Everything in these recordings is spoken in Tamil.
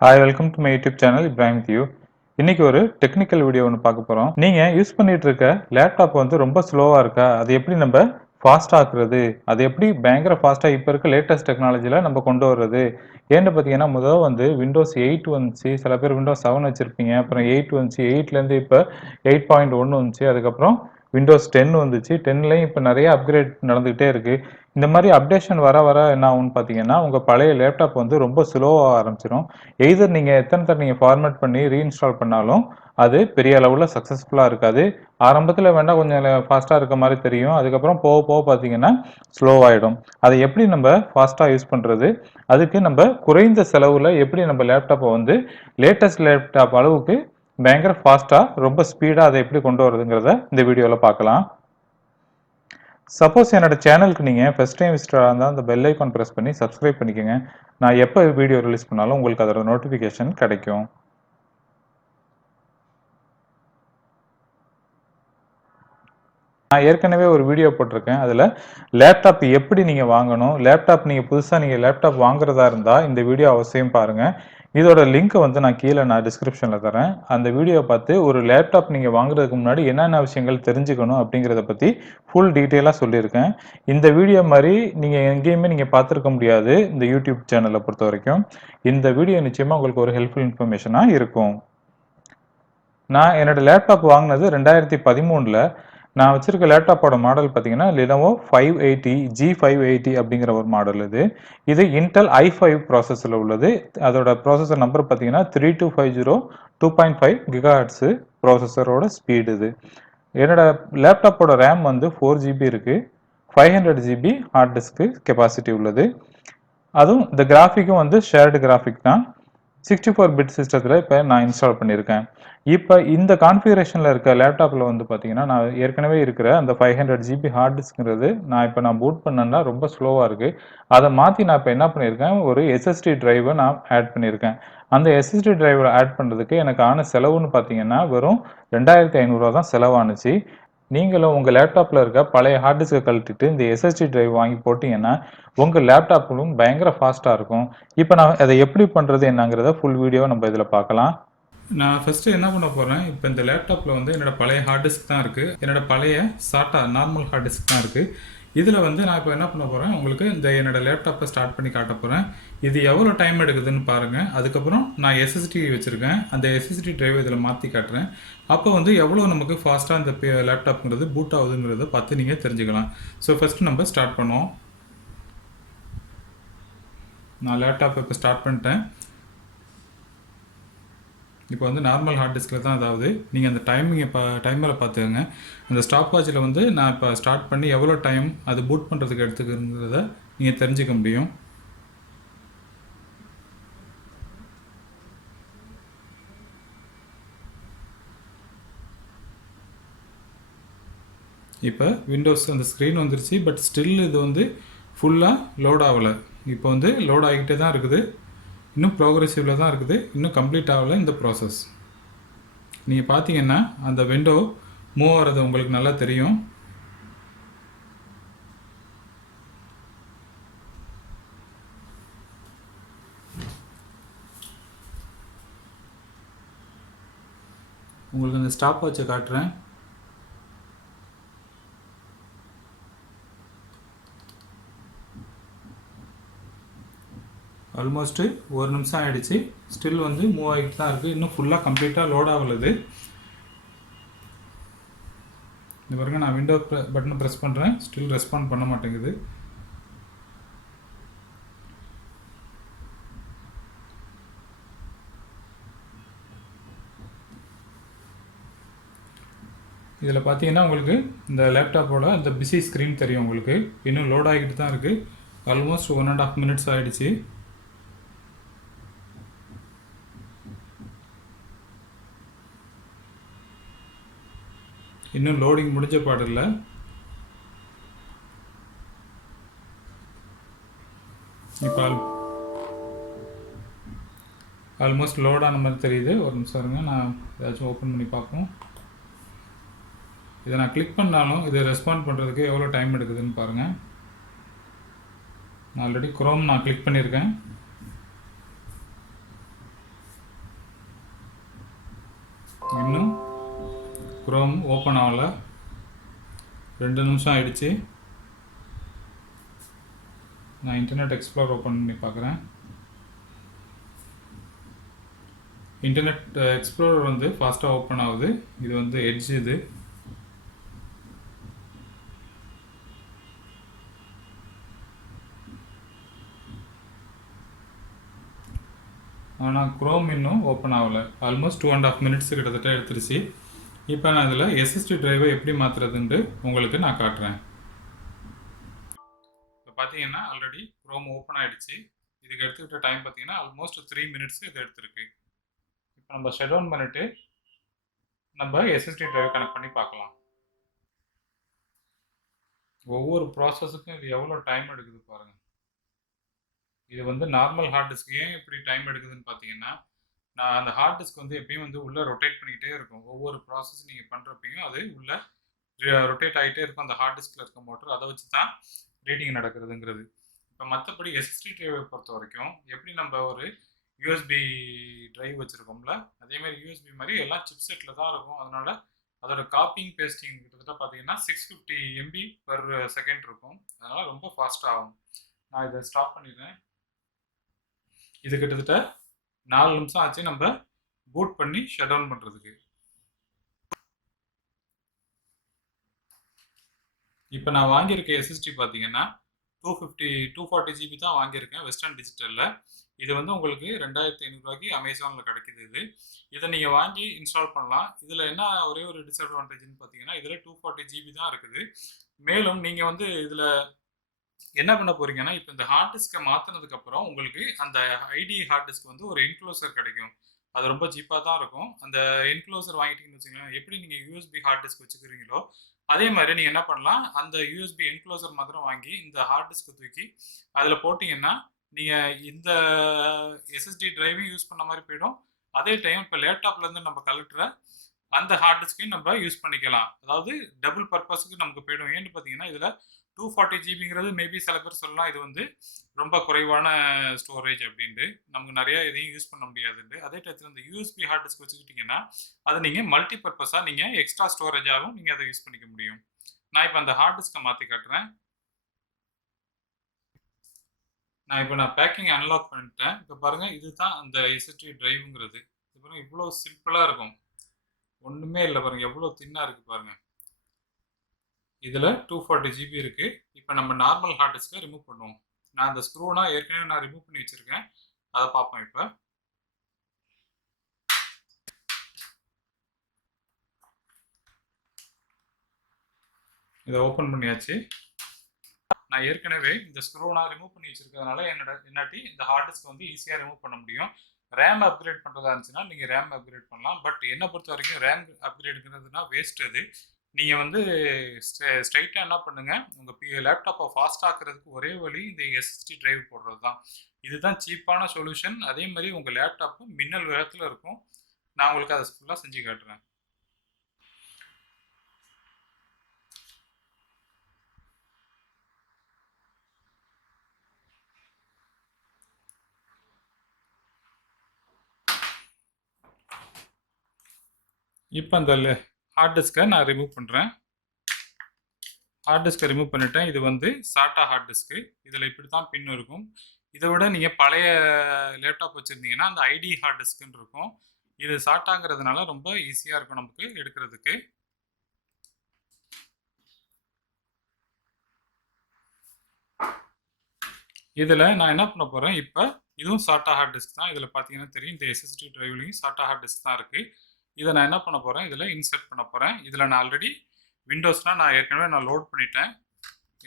Hi welcome to my YouTube channel Ibrahim தியூ இன்னைக்கு ஒரு டெக்னிக்கல் வீடியோ ஒன்று பார்க்க போகிறோம் நீங்கள் யூஸ் பண்ணிட்டு இருக்க லேப்டாப் வந்து ரொம்ப ஸ்லோவாக இருக்கா? அது எப்படி நம்ம ஃபாஸ்ட் ஆக்குறது? அது எப்படி பயங்கர ஃபாஸ்ட்டாக இப்போ இருக்க லேட்டஸ்ட் டெக்னாலஜியில் நம்ம கொண்டு வர்றது? ஏன்னு பார்த்தீங்கன்னா முதல் வந்து விண்டோஸ் எயிட் வந்துச்சு. சில பேர் விண்டோஸ் செவன் வச்சுருப்பீங்க. அப்புறம் எயிட் வந்துச்சு. எயிட்லேருந்து இப்போ எயிட் பாயிண்ட் ஒன்று வந்துச்சு. அதுக்கப்புறம் விண்டோஸ் டென் வந்துச்சு. டென்லையும் இப்போ நிறைய அப்கிரேட் நடந்துக்கிட்டே இருக்குது இந்த மாதிரி அப்டேஷன் வர வர என்ன ஆகும்னு பார்த்தீங்கன்னா உங்கள் பழைய லேப்டாப் வந்து ரொம்ப ஸ்லோவாக ஆரம்பிச்சிடும் எய்தர் நீங்கள் எத்தனை தடவை நீங்கள் ஃபார்மேட் பண்ணி ரீஇன்ஸ்டால் பண்ணாலும் அது பெரிய அளவில் சக்ஸஸ்ஃபுல்லாக இருக்காது. ஆரம்பத்தில் வேணால் கொஞ்சம் ஃபாஸ்ட்டாக இருக்க மாதிரி தெரியும். அதுக்கப்புறம் போக போக பார்த்தீங்கன்னா ஸ்லோவாகிடும் அதை எப்படி நம்ம ஃபாஸ்ட்டாக யூஸ் பண்ணுறது அதுக்கு நம்ம குறைந்த செலவில் எப்படி நம்ம லேப்டாப்பை வந்து லேட்டஸ்ட் லேப்டாப் அளவுக்கு பயங்கர ஃபாஸ்ட்டாக ரொம்ப ஸ்பீடாக அதை எப்படி கொண்டு வரதுங்கிறத இந்த வீடியோவில் பார்க்கலாம். சப்போஸ் என்னோட சேனலுக்கு நீங்கள் ஃபஸ்ட் டைம் விசிட்டராக இருந்தால் அந்த பெல் ஐக்கான் ப்ரெஸ் பண்ணி சப்ஸ்கிரைப் பண்ணிக்கோங்க. நான் எப்போ வீடியோ ரிலீஸ் பண்ணாலும் உங்களுக்கு அதோட நோட்டிஃபிகேஷன் கிடைக்கும். நான் ஏற்கனவே ஒரு வீடியோ போட்டிருக்கேன். அதில் லேப்டாப் எப்படி நீங்கள் வாங்கணும் லேப்டாப் நீங்கள் புதுசாக நீங்கள் லேப்டாப் வாங்குறதா இருந்தால் இந்த வீடியோ அவசியம் பாருங்கள் இதோட லிங்க்கை வந்து நான் கீழே நான் டிஸ்கிரிப்ஷனில் தரேன். அந்த வீடியோ பார்த்து ஒரு லேப்டாப் நீங்கள் வாங்குறதுக்கு முன்னாடி என்னென்ன விஷயங்கள் தெரிஞ்சுக்கணும் அப்படிங்கிறத பற்றி ஃபுல் டீட்டெயிலாக சொல்லியிருக்கேன். இந்த வீடியோ மாதிரி நீங்கள் எங்கேயுமே நீங்கள் பார்த்துருக்க முடியாது இந்த யூடியூப் சேனலை பொறுத்த வரைக்கும். இந்த வீடியோ நிச்சயமாக உங்களுக்கு ஒரு ஹெல்ப்ஃபுல் இன்ஃபர்மேஷனாக இருக்கும். நான் என்னோடய லேப்டாப் வாங்கினது ரெண்டாயிரத்தி பதிமூணில். நான் வச்சிருக்க லேப்டாப்போட மாடல் பார்த்தீங்கன்னா Lenovo five eighty G five eighty அப்படிங்கிற ஒரு மாடல் இது. இது இன்டெல் ஐ ஃபைவ் ப்ராசஸில் உள்ளது. அதோட ப்ராசஸர் நம்பர் பார்த்தீங்கன்னா three two five zero two point five gigahertz ப்ராசஸரோட speed இது. என்னோட லேப்டாப்போட ரேம் வந்து ஃபோர் ஜிபி இருக்குது five hundred GB hard disk capacity உள்ளது. அதுவும் இந்த கிராஃபிக்கும் வந்து ஷேர்டு கிராஃபிக் தான். சிக்ஸ்டி ஃபோர் பிட் சிஸ்டத்தில் இப்போ நான் இன்ஸ்டால் பண்ணியிருக்கேன். இப்போ இந்த கான்ஃபிகரேஷனில் இருக்க லேப்டாப்பில் வந்து பார்த்தீங்கன்னா நான் ஏற்கனவே இருக்கிற அந்த ஃபைவ் ஹண்ட்ரட் ஜிபி ஹார்ட் டிஸ்க்ங்கிறது நான் இப்போ நான் பூட் பண்ணேன்னா ரொம்ப ஸ்லோவாக இருக்குது அதை மாற்றி நான் இப்போ என்ன பண்ணியிருக்கேன்? ஒரு எஸ்எஸ்டி டிரைவை நான் ஆட் பண்ணியிருக்கேன். அந்த எஸ்எஸ்டி டிரைவை ஆட் பண்ணுறதுக்கு எனக்கு ஆன செலவுன்னு பார்த்தீங்கன்னா வெறும் ரெண்டாயிரத்தி ஐநூறுரூவா தான் செலவானுச்சு. நீங்களும் உங்கள் லேப்டாப்பில் இருக்க பழைய ஹார்ட் டிஸ்கை கழட்டிட்டு இந்த எஸ்எஸ்டி டிரைவ் வாங்கி போட்டிங்கன்னா உங்கள் லேப்டாப்பிலும் பயங்கர ஃபாஸ்ட்டாக இருக்கும். இப்போ நான் அதை எப்படி பண்ணுறது என்னங்கிறத ஃபுல் வீடியோவை நம்ம இதில் பார்க்கலாம். நான் ஃபஸ்ட்டு என்ன பண்ண போகிறேன் இப்போ இந்த லேப்டாப்பில் வந்து என்னோட பழைய ஹார்ட் டிஸ்க் தான் இருக்குது என்னோடய பழைய சாட்டா நார்மல் ஹார்ட் டிஸ்க் தான் இருக்குது இதில் வந்து நான் இப்போ என்ன பண்ண போகிறேன் உங்களுக்கு இந்த என்னோடய லேப்டாப்பை ஸ்டார்ட் பண்ணி காட்ட போகிறேன் இது எவ்வளோ டைம் எடுக்குதுன்னு பாருங்கள் அதுக்கப்புறம் நான் எஸ்எஸ்டி வச்சுருக்கேன். அந்த எஸ்எஸ்டி டிரைவ் இதில் மாற்றி காட்டுறேன். அப்போ வந்து எவ்வளோ நமக்கு ஃபாஸ்ட்டாக இந்த லேப்டாப்ங்கிறது பூட் ஆகுதுங்கிறத பார்த்து நீங்கள் தெரிஞ்சுக்கலாம். ஸோ ஃபஸ்ட்டு நம்ம ஸ்டார்ட் பண்ணுவோம். நான் லேப்டாப் இப்போ ஸ்டார்ட் பண்ணிட்டேன். இப்போ வந்து நார்மல் ஹார்ட் டிஸ்கில் தான் அதாவது நீங்கள் அந்த டைமிங் இப்போ டைமரை பார்த்துக்கோங்க. அந்த ஸ்டாப் வாட்சில் வந்து நான் இப்போ ஸ்டார்ட் பண்ணி எவ்வளோ டைம் அது பூட் பண்ணுறதுக்கு எடுத்துக்கிறத நீங்கள் தெரிஞ்சுக்க முடியும். இப்போ விண்டோஸ் அந்த ஸ்க்ரீன் வந்துருச்சு பட் ஸ்டில் இது வந்து ஃபுல்லாக லோட் ஆகலை. இப்போ வந்து லோட் ஆகிக்கிட்டே தான் இருக்குது. இன்னும் ப்ரோக்ரெசிவில் தான் இருக்குது. இன்னும் கம்ப்ளீட் ஆகலை இந்த ப்ராசஸ் நீங்கள் பார்த்தீங்கன்னா அந்த விண்டோ மூவ் ஆகிறது உங்களுக்கு நல்லா தெரியும். உங்களுக்கு அந்த ஸ்டாப் வாட்சை காட்டுறேன். ஆல்மோஸ்ட்டு ஒரு நிமிஷம் ஆகிடுச்சு ஸ்டில் வந்து மூவ் ஆகிட்டு தான் இருக்குது இன்னும் ஃபுல்லாக கம்ப்ளீட்டாக லோட் ஆகலது. இந்த வரைக்கும் நான் விண்டோ பட்டனை ப்ரெஸ் பண்ணுறேன் ஸ்டில் ரெஸ்பாண்ட் பண்ண மாட்டேங்குது. இதில் பார்த்தீங்கன்னா உங்களுக்கு இந்த லேப்டாப்போட இந்த பிஸி ஸ்க்ரீன் தெரியும் உங்களுக்கு. இன்னும் லோட் ஆகிட்டு தான் இருக்குது almost one and half minutes ஆகிடுச்சு இன்னும் லோடிங் முடிஞ்ச பாடில்ல இப்போ ஆல் ஆல்மோஸ்ட் லோடான மாதிரி தெரியுது. ஒரு நிமிஷம் இருங்க நான் ஏதாச்சும் ஓப்பன் பண்ணி பார்ப்போம். இதை நான் கிளிக் பண்ணாலும் இதை ரெஸ்பாண்ட் பண்ணுறதுக்கு எவ்வளோ டைம் எடுக்குதுன்னு பாருங்கள் நான் ஆல்ரெடி குரோம் நான் கிளிக் பண்ணியிருக்கேன். இன்னும் குரோம் ஓப்பன் ஆகலை. ரெண்டு நிமிஷம் ஆயிடுச்சு. நான் இன்டர்நெட் எக்ஸ்ப்ளோர் ஓப்பன் பண்ணி பார்க்குறேன். இன்டர்நெட் எக்ஸ்ப்ளோரர் வந்து ஃபாஸ்ட்டாக ஓப்பன் ஆகுது. இது வந்து எட்ஜ் இது. ஆனால் குரோம் இன்னும் ஓப்பன் ஆகலை. Almost two and half minutes கிட்டத்தட்ட எடுத்துருச்சு. இப்போ நான் இதில் எஸ்எஸ்டி டிரைவை எப்படி மாற்றுறதுன்ட்டு உங்களுக்கு நான் காட்டுறேன். இப்போ பார்த்தீங்கன்னா ஆல்ரெடி க்ரோம் ஓப்பன் ஆகிடுச்சு இதுக்கு எடுத்துக்கிட்ட டைம் பார்த்தீங்கன்னா ஆல்மோஸ்ட் த்ரீ மினிட்ஸ் இது எடுத்திருக்கு. இப்போ நம்ம ஷட் டவுன் பண்ணிவிட்டு நம்ம எஸ்எஸ்டி டிரைவை கனெக்ட் பண்ணி பார்க்கலாம். ஒவ்வொரு ப்ராசஸுக்கும் இது எவ்வளோ டைம் எடுக்குது பாருங்கள் இது வந்து நார்மல் ஹார்ட் டிஸ்க் ஏன் இப்படி டைம் எடுக்குதுன்னு பார்த்தீங்கன்னா நான் அந்த ஹார்ட் டிஸ்க் வந்து எப்பயும் வந்து உள்ளே ரொட்டேட் பண்ணிக்கிட்டே இருக்கும். ஒவ்வொரு ப்ராசஸ் நீங்கள் பண்ணுறப்பையும் அது உள்ளே ரொட்டேட் ஆகிட்டே இருக்கும். அந்த ஹார்ட் டிஸ்கில் இருக்க மோட்டர் அதை வச்சு தான் ரீடிங் நடக்கிறதுங்கிறது. இப்போ மற்றபடி எஸ்எஸ்டி டிரைவை பொறுத்த வரைக்கும் எப்படி நம்ம ஒரு யூஎஸ்பி டிரைவ் வச்சுருக்கோம்ல அதேமாதிரி யூஎஸ்பி மாதிரி எல்லாம் சிப் செட்டில் தான் இருக்கும். அதனால் அதோட காப்பிங் பேஸ்டிங் கிட்டத்தட்ட பார்த்தீங்கன்னா six fifty MB per second இருக்கும். அதனால் ரொம்ப ஃபாஸ்ட் ஆகும். நான் இதை ஸ்டாப் பண்ணிடுறேன். இது கிட்டத்தட்ட நாலு நிமிஷம் ஆச்சு நம்ம பூட் பண்ணி ஷட் டவுன் பண்ணுறதுக்கு இப்போ நான் வாங்கியிருக்க எஸ்எஸ்டி பார்த்தீங்கன்னா two fifty two forty GB தான் வாங்கியிருக்கேன் வெஸ்டர்ன் டிஜிட்டலில் இது வந்து உங்களுக்கு ரெண்டாயிரத்தி ஐநூறுரூவாய்க்கு அமேசானில் கிடைக்குது இது. இதை நீங்கள் வாங்கி இன்ஸ்டால் பண்ணலாம். இதில் என்ன ஒரே ஒரு டிஸ்அட்வான்டேஜ்னு பார்த்தீங்கன்னா இதில் டூ ஃபார்ட்டி ஜிபி தான் இருக்குது. மேலும் நீங்கள் வந்து இதில் என்ன பண்ண போறீங்கன்னா இப்போ இந்த ஹார்ட் டிஸ்கை மாற்றினதுக்கு அப்புறம் உங்களுக்கு அந்த ஐடி ஹார்ட் டிஸ்க் வந்து ஒரு என்க்ளோசர் கிடைக்கும். அது ரொம்ப சீப்பாக தான் இருக்கும். அந்த என்க்ளோசர் வாங்கிட்டீங்கன்னு வச்சுக்கோங்களேன் எப்படி நீங்கள் யூஎஸ்பி ஹார்ட் டிஸ்க் வச்சுக்கிறீங்களோ அதே மாதிரி நீங்கள் என்ன பண்ணலாம் அந்த யூஎஸ்பி என்க்ளோசர் மாத்திரம் வாங்கி இந்த ஹார்ட் டிஸ்க்கை தூக்கி அதில் போட்டிங்கன்னா நீங்கள் இந்த எஸ்எஸ்டி டிரைவையும் யூஸ் பண்ண மாதிரி போயிடும். அதே டைம் இப்போ லேப்டாப்லேருந்து நம்ம கலெக்டர அந்த ஹார்ட் டிஸ்கையும் நம்ம யூஸ் பண்ணிக்கலாம். அதாவது டபுள் பர்பஸுக்கு நமக்கு போயிடும். ஏன்னு பார்த்தீங்கன்னா இதில் டூ ஃபார்ட்டி ஜிபிங்கிறது மேபி சில பேர் சொல்லலாம். இது வந்து ரொம்ப குறைவான ஸ்டோரேஜ் அப்படின்ட்டு. நமக்கு நிறைய இதையும் யூஸ் பண்ண முடியாதுண்டு அதே டயத்தில் இந்த யூஎஸ்பி ஹார்ட் டிஸ்க் வச்சுக்கிட்டிங்கன்னா அதை நீங்கள் மல்டி பர்பஸாக நீங்கள் எக்ஸ்ட்ரா ஸ்டோரேஜாகவும் நீங்கள் அதை யூஸ் பண்ணிக்க முடியும். நான் இப்போ அந்த ஹார்ட் டிஸ்க்கை மாற்றி காட்டுறேன். நான் இப்போ நான் பேக்கிங் அன்லாக் பண்ணிட்டேன். இப்போ பாருங்கள் இதுதான் அந்த எஸ்எஸ்டி டிரைவுங்கிறது இது பாருங்கள் இவ்வளோ சிம்பிளாக இருக்கும். ஒன்றுமே இல்லை பாருங்கள் எவ்வளோ தின்னாக இருக்குது பாருங்கள் இதில் டூ ஃபார்ட்டி ஜிபி இருக்குது இப்போ நம்ம நார்மல் ஹார்ட் டிஸ்க்கை ரிமூவ் பண்ணுவோம். நான் அந்த ஸ்க்ரூனா ஏற்கனவே நான் ரிமூவ் பண்ணி வச்சுருக்கேன். அதை பார்ப்போம் இப்போ. இதை ஓப்பன் பண்ணியாச்சு. நான் ஏற்கனவே இந்த ஸ்க்ரூனா ரிமூவ் பண்ணி வச்சிருக்கிறதுனால என்னோட என்னாட்டி இந்த ஹார்ட் டிஸ்க் வந்து ஈஸியாக ரிமூவ் பண்ண முடியும். ரேம் அப்கிரேட் பண்ணுறதா இருந்துச்சுன்னா நீங்கள் ரேம் அப்கிரேட் பண்ணலாம். பட் என்னை பொறுத்த வரைக்கும் ரேம் அப்கிரேடுங்கிறதுனா வேஸ்ட் அது. நீங்கள் வந்து ஸ்ட்ரைட்டாக என்ன பண்ணுங்கள் உங்கள் பி லேப்டாப்பை ஃபாஸ்ட் ஆக்குறதுக்கு ஒரே வழி இந்த எஸ்எஸ்டி டிரைவ் போடுறது தான் இதுதான் சீப்பான சொல்யூஷன் அதே மாதிரி உங்கள் லேப்டாப்பு மின்னல் வேகத்தில் இருக்கும். நான் உங்களுக்கு அதை ஃபுல்லாக செஞ்சு காட்டுறேன். இப்போ அந்த ஹார்ட் டிஸ்க்கை நான் ரிமூவ் பண்ணுறேன் ஹார்ட் டிஸ்க்கை ரிமூவ் பண்ணிட்டேன். இது வந்து சாட்டா ஹார்ட் டிஸ்க்கு இதில் இப்படி தான் பின் இருக்கும். இதை விட நீங்கள் பழைய லேப்டாப் வச்சுருந்தீங்கன்னா அந்த ஐடி ஹார்ட் டிஸ்க்குன்னு இருக்கும். இது சாட்டாங்கிறதுனால ரொம்ப ஈஸியாக இருக்கும் நமக்கு எடுக்கிறதுக்கு. இதில் நான் என்ன பண்ண போகிறேன் இப்போ இதுவும் சாட்டா ஹார்ட் டிஸ்க் தான். இதில் பார்த்தீங்கன்னா தெரியும். இந்த எஸ்எஸ்டி ட்ரைவ்லையும் சாட்டா ஹார்ட் டிஸ்க் தான் இருக்குது இதை நான் என்ன பண்ண போகிறேன் இதில் இன்சர்ட் பண்ண போகிறேன் இதில் நான் ஆல்ரெடி விண்டோஸ்னால் நான் ஏற்கனவே நான் லோட் பண்ணிட்டேன்.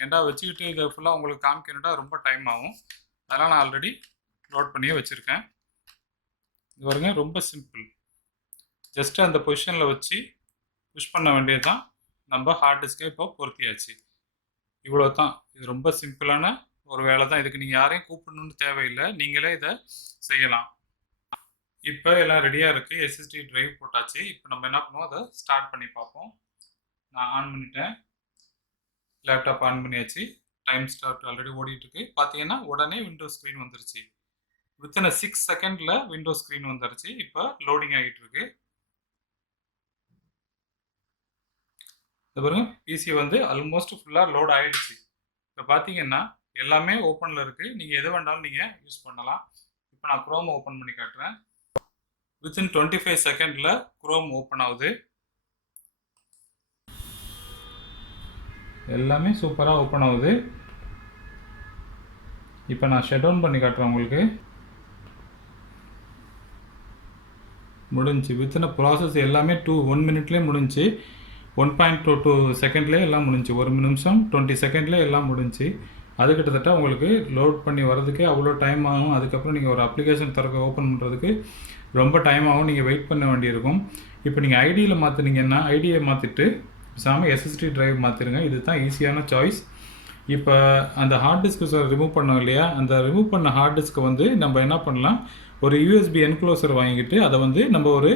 ஏன்டா வச்சுக்கிட்டு இதை ஃபுல்லாக உங்களுக்கு காமிக்கணுட்டா ரொம்ப டைம் ஆகும். அதெல்லாம் நான் ஆல்ரெடி லோட் பண்ணியே வச்சுருக்கேன். இது பாருங்க ரொம்ப சிம்பிள் ஜஸ்ட்டு அந்த பொசிஷனில் வச்சு புஷ் பண்ண வேண்டியது தான் நம்ம ஹார்ட் டிஸ்கே இப்போ பொருத்தியாச்சு. இவ்வளோ தான் இது ரொம்ப சிம்பிளான ஒரு வேலை தான் இதுக்கு நீங்கள் யாரையும் கூப்பிடணும்னு தேவையில்லை. நீங்களே இதை செய்யலாம். இப்போ எல்லாம் ரெடியாக இருக்குது எஸ்எஸ்டி ட்ரைவ் போட்டாச்சு. இப்போ நம்ம என்ன பண்ணுவோம்? அதை ஸ்டார்ட் பண்ணி பார்ப்போம். நான் ஆன் பண்ணிட்டேன். லேப்டாப் ஆன் பண்ணியாச்சு. டைம் ஸ்டார்ட் ஆல்ரெடி ஓடிட்டுருக்கு பார்த்தீங்கன்னா உடனே விண்டோ ஸ்க்ரீன் வந்துருச்சு. வித்தின் சிக்ஸ் செகண்டில் விண்டோ ஸ்க்ரீன் வந்துருச்சு. இப்போ லோடிங் ஆகிட்டு இருக்கு. இது பாருங்க பிசி வந்து ஆல்மோஸ்ட் ஃபுல்லாக லோட் ஆகிடுச்சு இப்போ பார்த்தீங்கன்னா எல்லாமே ஓப்பனில் இருக்குது நீங்கள் எது வேண்டாலும் நீங்கள் யூஸ் பண்ணலாம். இப்போ நான் குரோம் ஓப்பன் பண்ணி காட்டுறேன். வித்தின் டுவெண்ட்டி ஃபைவ் செகண்டில் குரோம் ஓப்பன் ஆகுது. எல்லாமே சூப்பராக ஓப்பன் ஆகுது. இப்போ நான் ஷட் டவுன் பண்ணி காட்டுறேன் உங்களுக்கு. முடிஞ்சு வித்தின் ப்ராசஸ் எல்லாமே டூ ஒன் மினிட்லேயே முடிஞ்சு ஒன் பாயிண்ட் டூ டூ செகண்ட்லேயே எல்லாம் முடிஞ்சு ஒரு நிமிஷம் டுவெண்ட்டி செகண்ட்லேயே எல்லாம் முடிஞ்சு அது கிட்டத்தட்ட உங்களுக்கு லோட் பண்ணி வரதுக்கே அவ்வளோ டைம் ஆகும். அதுக்கப்புறம் நீங்கள் ஒரு அப்ளிகேஷன் திறக்க ஓப்பன் பண்ணுறதுக்கு ரொம்ப டைம் ஆகும். நீங்கள் வெயிட் பண்ண வேண்டியிருக்கும். இப்போ நீங்கள் ஐடியில் மாற்றினீங்கன்னா ஐடியை மாற்றிட்டு பேசாமல் எஸ்எஸ்டி டிரைவ் மாற்றிடுங்க இது தான் ஈஸியான சாய்ஸ் இப்போ அந்த ஹார்ட் டிஸ்க்கு ரிமூவ் பண்ணோம் இல்லையா? அந்த ரிமூவ் பண்ண ஹார்ட் டிஸ்க்கு வந்து நம்ம என்ன பண்ணலாம்? ஒரு யூஎஸ்பி என்க்ளோசர் வாங்கிட்டு அதை வந்து நம்ம ஒரு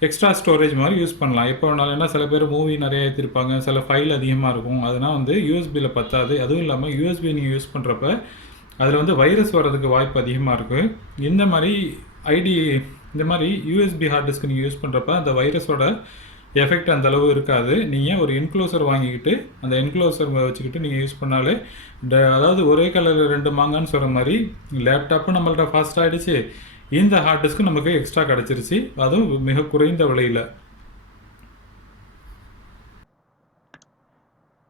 எக்ஸ்ட்ரா ஸ்டோரேஜ் மாதிரி யூஸ் பண்ணலாம். எப்போ வேணாலும் ஏன்னா சில பேர் மூவி நிறைய ஏற்றிருப்பாங்க சில ஃபைல் அதிகமாக இருக்கும். அதனால் வந்து யூஎஸ்பியில் பத்தாது. அதுவும் இல்லாமல் யூஎஸ்பி நீங்கள் யூஸ் பண்ணுறப்ப அதில் வந்து வைரஸ் வர்றதுக்கு வாய்ப்பு அதிகமாக இருக்குது இந்த மாதிரி ஐடி இந்த மாதிரி யூஎஸ்பி ஹார்ட் டிஸ்க் நீங்கள் யூஸ் பண்ணுறப்ப அந்த வைரஸோட எஃபெக்ட் அந்த அளவு இருக்காது. நீங்கள் ஒரு என்க்ளோசர் வாங்கிக்கிட்டு அந்த என்க்ளோசர் வச்சுக்கிட்டு நீங்கள் யூஸ் பண்ணாலே ட- அதாவது ஒரே கலரில் ரெண்டு மாங்கான்னு சொல்கிற மாதிரி லேப்டாப்பும் நம்மள்ட்ட ஃபாஸ்ட் ஆகிடுச்சு இந்த ஹார்ட் டிஸ்க்கு நமக்கு எக்ஸ்ட்ரா கிடச்சிருச்சு. அதுவும் மிக குறைந்த விலையில்.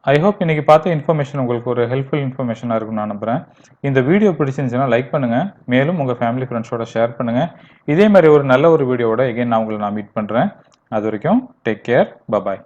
ஐ ஹோப் இன்றைக்கி பார்த்த இன்ஃபர்மேஷன் உங்களுக்கு ஒரு ஹெல்ப்ஃபுல் இன்ஃபர்மேஷனாக இருக்கும்னு நான் நம்புகிறேன் இந்த வீடியோ பிடிச்சிருந்துச்சுன்னா லைக் பண்ணுங்கள் மேலும் உங்கள் ஃபேமிலி ஃப்ரெண்ட்ஸோட ஷேர் பண்ணுங்கள் இதே மாதிரி ஒரு நல்ல ஒரு வீடியோவோட எகைன் நான் உங்களை நான் மீட் பண்ணுறேன் அது வரைக்கும் டேக் கேர் பபாய்